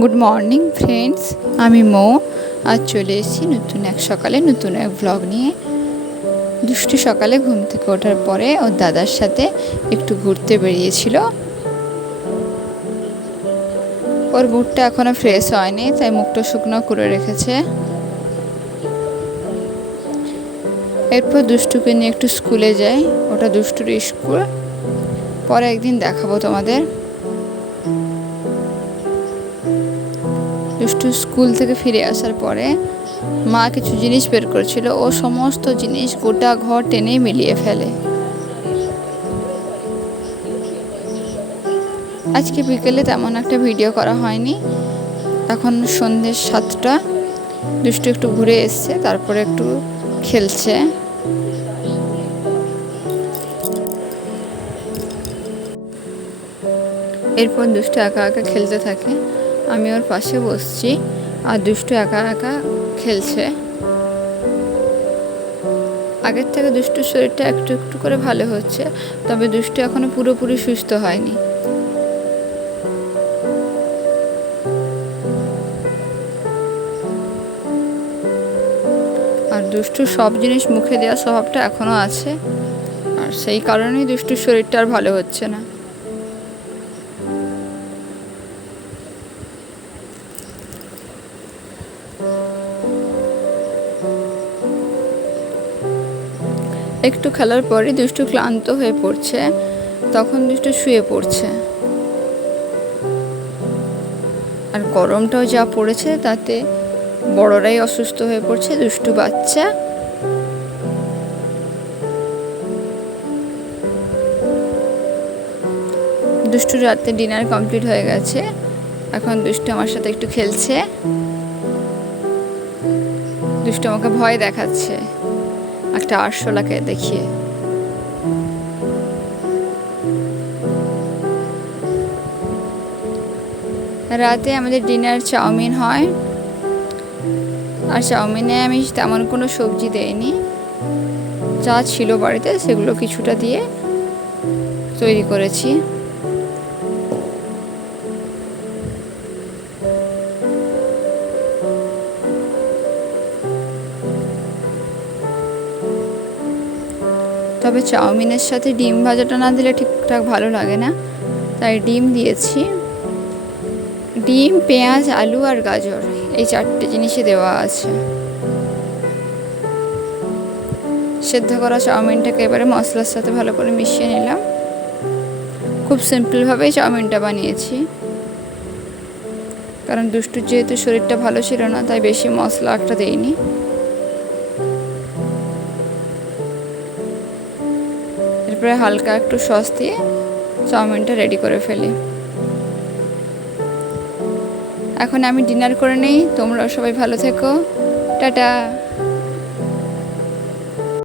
Good morning friends, আমি মৌ। আজ চলে এসেছি নতুন এক সকালে নতুন এক ব্লগ নিয়ে। দুষ্টু সকালে ঘুম থেকে ওঠার পরে ওর দাদার সাথে একটু ঘুরতে বেরিয়েছিল। ওর মুখটা এখনও ফ্রেশ হয়নি, তাই মুখটা শুকনো করে রেখেছে। এরপর দুষ্টুকে নিয়ে একটু স্কুলে যাই, ওটা দুষ্টুর স্কুল। পরে একদিন দেখাবো তোমাদের। দুষ্টু স্কুল থেকে ফিরে আসার পরে মা কিছু জিনিস বের করেছিল, ও সমস্ত জিনিস গোটা ঘর টেনে মিলিয়ে ফেলে। আজকে বিকেলে তেমন একটা ভিডিও করা হয়নি। এখন সন্ধ্যে 7টা। দুষ্টু একটু ঘুরে এসছে, তারপরে একটু খেলছে। এরপর দুষ্টু একা একা খেলতে থাকে, আমি ওর পাশে বসছি আর দুষ্টু একা একা খেলছে। আগের থেকে দুষ্টুর শরীরটা একটু একটু করে ভালো হচ্ছে, তবে দুষ্টু এখনো পুরোপুরি সুস্থ হয়নি। আর দুষ্টুর সব জিনিস মুখে দেওয়ার স্বভাবটা এখনো আছে, আর সেই কারণেই দুষ্টুর শরীরটা আর ভালো হচ্ছে না। একটু খেলার পরে দুষ্টু ক্লান্ত হয়ে পড়ছে, তখন দুষ্টু শুয়ে পড়ছে। আর গরমটাও যা পড়েছে তাতে বড়রাই অসুস্থ হয়ে পড়ছে, দুষ্টু বাচ্চা। দুষ্টুর রাতে ডিনার কমপ্লিট হয়ে গেছে, এখন দুষ্টু আমার সাথে একটু খেলছে। দুষ্টু আমাকে ভয় দেখাচ্ছে একটা আরশোলাকে দেখিয়ে। রাতে আমাদের ডিনার চাউমিন হয়, আর চাউমিনে আমি তেমন কোনো সবজি দেইনি, যা ছিল বাড়িতে সেগুলো কিছুটা দিয়ে তৈরি করেছি। তবে চাউমিনের সাথে ডিম ভাজাটা না দিলে ঠিকঠাক ভালো লাগে না, তাই ডিম দিয়েছি। ডিম, পেঁয়াজ, আলু আর গাজর, এই 4টে জিনিসই দেওয়া আছে। সেদ্ধ করা চাউমিনটাকে এবারে মশলার সাথে ভালো করে মিশিয়ে নিলাম। খুব সিম্পলভাবেই চাউমিনটা বানিয়েছি, কারণ দুষ্টুর যেহেতু শরীরটা ভালো ছিল না, তাই বেশি মশলা একটা দেইনি। এরপরে হালকা একটু সস দিয়ে চাউমিনটা রেডি করে ফেলি। এখন আমি ডিনার করে নেই, তোমরা সবাই ভালো থেকো, টাটা।